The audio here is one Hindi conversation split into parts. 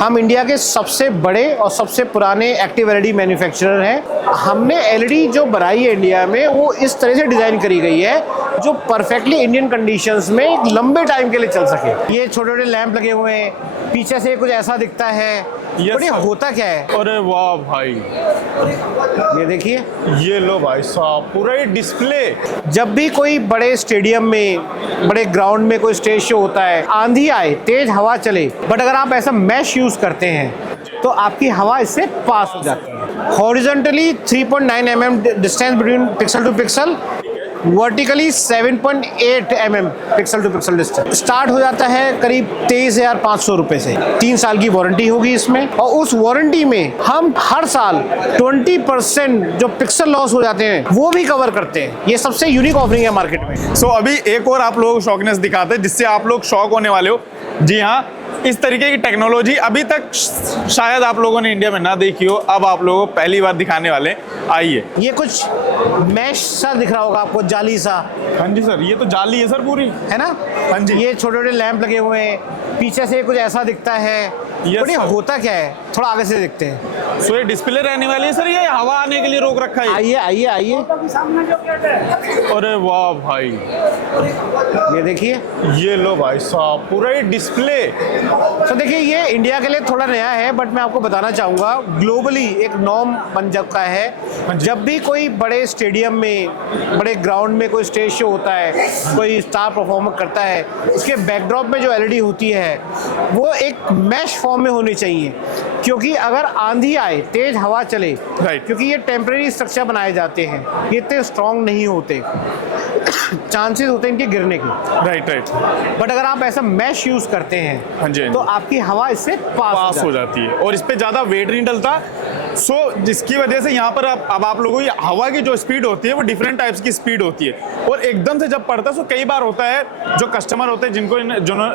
हम इंडिया के सबसे बड़े और सबसे पुराने एक्टिव एलईडी मैन्युफैक्चरर हैं। हमने एलईडी जो बनाई है इंडिया में वो इस तरह से डिज़ाइन करी गई है जो परफेक्टली इंडियन कंडीशंस में एक लंबे टाइम के लिए चल सके। ये छोटे छोटे लैंप लगे हुए हैं, पीछे से कुछ ऐसा दिखता है, बट ये होता क्या है? अरे वाह भाई, ये देखिए, ये लो भाई साहब, पूरा ही डिस्प्ले। जब भी कोई बड़े स्टेडियम में, बड़े ग्राउंड में कोई स्टेज शो होता है, आंधी आए, तेज हवा चले, बट अगर आप ऐसा मैश यूज करते हैं तो आपकी हवा इससे पास हो जाती है। Horizontally 3.9 mm distance between pixel to pixel, vertically 7.8 mm pixel to pixel distance. Start हो जाता है करीब 23,500 रुपए से। 3 साल की वारंटी होगी इसमें, और उस वारंटी में हम हर साल 20% जो पिक्सल लॉस हो जाते हैं वो भी कवर करते हैं। ये सबसे यूनिक ऑफरिंग है मार्केट में। सो अभी एक और आप लोगों को शॉकनेस दिखाते हैं जिससे आप लोग शॉक होने वाले हो। जी हाँ, इस तरीके की टेक्नोलॉजी अभी तक शायद आप लोगों ने इंडिया में ना देखी हो, अब आप लोगों को पहली बार दिखाने वाले। आइए, ये कुछ मैश सा दिख रहा होगा आपको, जाली सा। हाँ जी सर, ये तो जाली है सर पूरी, है ना? हाँ जी। ये छोटे छोटे लैंप लगे हुए हैं, पीछे से कुछ ऐसा दिखता है, बट ये होता क्या है? थोड़ा आगे से देखते हैं। सो ये डिस्प्ले रहने वाली है सर, ये हवा आने के लिए रोक रखा है। आइए आइए आइए, अरे वाह भाई, ये देखिए, ये लो भाई साहब, पूरा ही डिस्प्ले। तो देखिए, ये इंडिया के लिए थोड़ा नया है, बट मैं आपको बताना चाहूँगा ग्लोबली एक नॉर्म बन चुका है। जब भी कोई बड़े स्टेडियम में, बड़े ग्राउंड में कोई स्टेज शो होता है, कोई स्टार परफॉर्मर करता है, उसके बैकड्रॉप में जो एलईडी होती है वो एक मैश फॉर्म में होनी चाहिए, क्योंकि अगर आंधी आए, तेज हवा चले, क्योंकि ये टेम्परेरी स्ट्रक्चर बनाए जाते हैं, ये इतने स्ट्रॉन्ग नहीं होते, चांसेस होते हैं इनके गिरने के। राइट। बट अगर आप ऐसा मैश यूज करते हैं, हाँ जी, तो आपकी हवा इससे पास हो जाती है और इस पे ज्यादा वेट नहीं डलता। सो जिसकी वजह से यहाँ पर अब आप लोगों की हवा की जो स्पीड होती है वो डिफरेंट टाइप्स की स्पीड होती है, और एकदम से जब पड़ता है तो कई बार होता है जो कस्टमर होते हैं, जिनको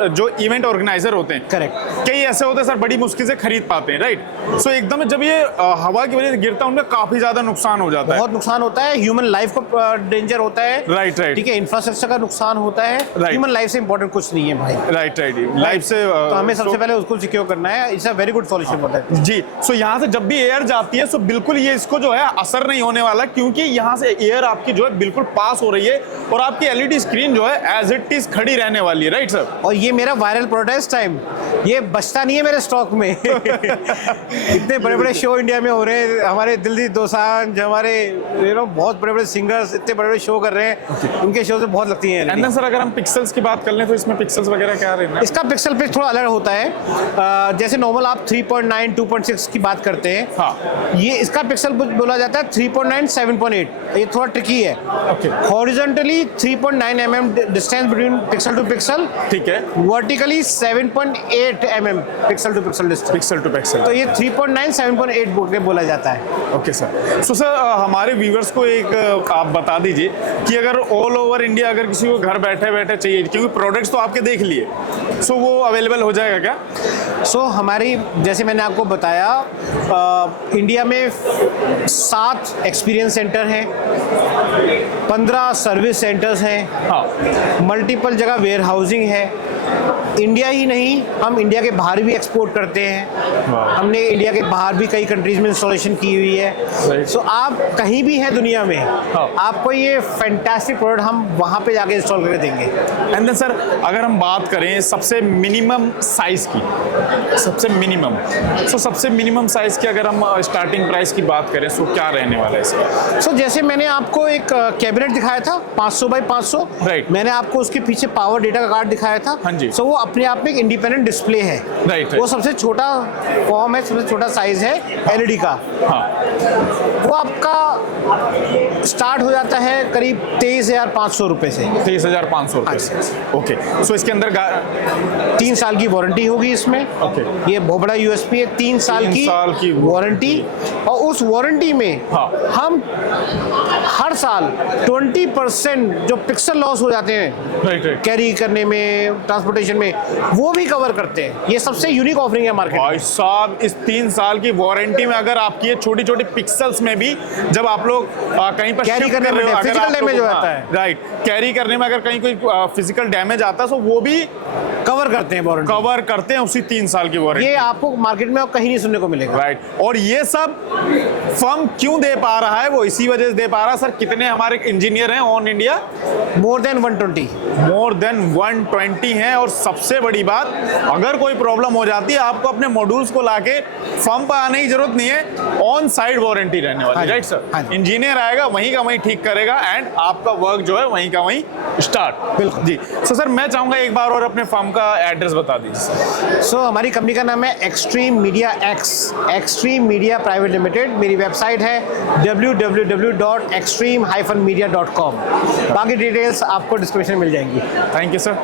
जो इवेंट ऑर्गेनाइजर होते हैं, करेक्ट, कई ऐसे होते हैं सर बड़ी मुश्किल से खरीद पाते हैं। राइट। सो एकदम जब ये हवा की वजह से गिरता है उनका काफी ज्यादा नुकसान हो जाता है, बहुत नुकसान होता है, ह्यूमन लाइफ को डेंजर होता है। राइट। ठीक है, इंफ्रास्ट्रक्चर का नुकसान होता है, ह्यूमन लाइफ से इंपॉर्टेंट कुछ नहीं है भाई। राइट। लाइफ से तो हमें सबसे पहले उसको सिक्योर करना है। It's a very good solution होता है जी। सो यहाँ से जब भी एयर जाती है, सो बिल्कुल ये इसको जो है असर नहीं होने वाला, क्योंकि यहाँ से एयर आपकी जो है बिल्कुल पास हो रही है और आपकी एलईडी स्क्रीन जो है एज इट इज खड़ी रहने वाली है। Right sir. और ये मेरा वायरल प्रोडक्ट इस टाइम, ये बचता नहीं है मेरे स्टॉक में। इतने बड़े बड़े शो इंडिया में हो रहे हैं, हमारे दिलजीत दोसांझ, हमारे बहुत बड़े बड़े सिंगर्स इतने बड़े बड़े शो कर रहे हैं, उनके शो से बहुत लगती है। एंड सर अगर हम पिक्सल्स की बात कर लें तो इसमें पिक्सल्स वगैरह क्या रहना है? इसका पिक्सल पिच थोड़ा अलग होता है। जैसे नॉर्मल आप 3.9 2.6 की बात करते हैं, हाँ, ये इसका पिक्सल बोला जाता है 3.9 7.8। ये थोड़ा ट्रिकी है। Horizontally 3.9 mm distance between pixel to pixel, ठीक है, vertically 7.8 mm pixel to pixel distance, pixel to pixel. तो ये 3.9 7.8 बोला जाता है। Okay sir. सो सर हमारे व्यूअर्स को एक आप बता दीजिए कि अगर ऑल ओवर इंडिया अगर किसी को घर बैठे बैठे चाहिए, क्योंकि प्रोडक्ट्स तो आपके देख लिए, सो वो अवेलेबल हो जाएगा क्या? सो हमारी, जैसे मैंने आपको बताया, इंडिया में 7 एक्सपीरियंस सेंटर हैं, 15 सर्विस सेंटर्स हैं, हाँ, मल्टीपल जगह वेयर हाउसिंग है। इंडिया ही नहीं, हम इंडिया के बाहर भी एक्सपोर्ट करते हैं। हमने इंडिया के बाहर भी कई कंट्रीज में इंस्टॉलेशन की हुई है। सो आप कहीं भी हैं दुनिया में, आपको ये फैंटास्टिक प्रोडक्ट हम वहाँ पे जाके इंस्टॉल करके देंगे। एंड देन सर अगर हम बात करें सबसे मिनिमम साइज की, सबसे मिनिमम साइज की अगर हम स्टार्टिंग प्राइस की बात करें, सो क्या रहने वाला है इसका? सो जैसे मैंने आपको एक कैबिनेट दिखाया था 500 बाई 500, राइट, मैंने आपको उसके पीछे पावर डेटा का कार्ड दिखाया था। हाँ जी। सो वो अपने आप में एक इंडिपेंडेंट डिस्प्ले है। राइट। वो सबसे छोटा फॉर्म है, सबसे छोटा साइज है एलईडी का। हाँ, वो आपका स्टार्ट हो जाता है करीब 23,500 रुपए से। 23,500 रुपए से। ओके। सो इसके अंदर 3 साल की वारंटी होगी इसमें। ओके। ये बहुत बड़ा यूएसपी है, 3 साल की वारंटी, और उस वारंटी में हम हर साल 20% जो पिक्सल लॉस हो जाते हैं कैरी करने में, ट्रांसपोर्टेशन में, वो भी कवर करते हैं। ये सबसे यूनिक ऑफरिंग है मार्केट में। भाई साहब, इस 3 साल की वारंटी में अगर आपकी ये छोटी छोटी पिक्सल्स में भी जब आप लोग कहीं पर कैरी करने में फिजिकल डैमेज हो जाता है, राइट, कैरी करने में अगर कहीं कोई फिजिकल डैमेज आता है तो वो भी कवर करते हैं वारंटी, कवर करते हैं उसी 3 साल की वारंटी। ये आपको मार्केट में कहीं नहीं सुनने को मिलेगा। राइट, और ये सब फर्म क्यों दे पा रहा है, वो इसी वजह से दे पा रहा है। सर कितने हमारे इंजीनियर हैं on India? More than 120। More than 120 हैं। और सबसे बड़ी बात, अगर कोई प्रॉब्लम हो जाती है आपको अपने मॉड्यूल्स को लाके फर्म पर आने की जरूरत नहीं है, ऑन साइड वारंटी रहने वाली। राइट सर, इंजीनियर आएगा वहीं का वहीं ठीक करेगा एंड आपका वर्क जो है वहीं का वहीं स्टार्ट। बिल्कुल जी। सर मैं चाहूंगा एक बार और अपने फर्म का एड्रेस बता दीजिए। सो हमारी कंपनी का नाम है extreme media extreme media private limited. मेरी वेबसाइट है www.extreme-media.com। बाकी डिटेल्स आपको डिस्क्रिप्शन में मिल जाएंगी। Thank you sir.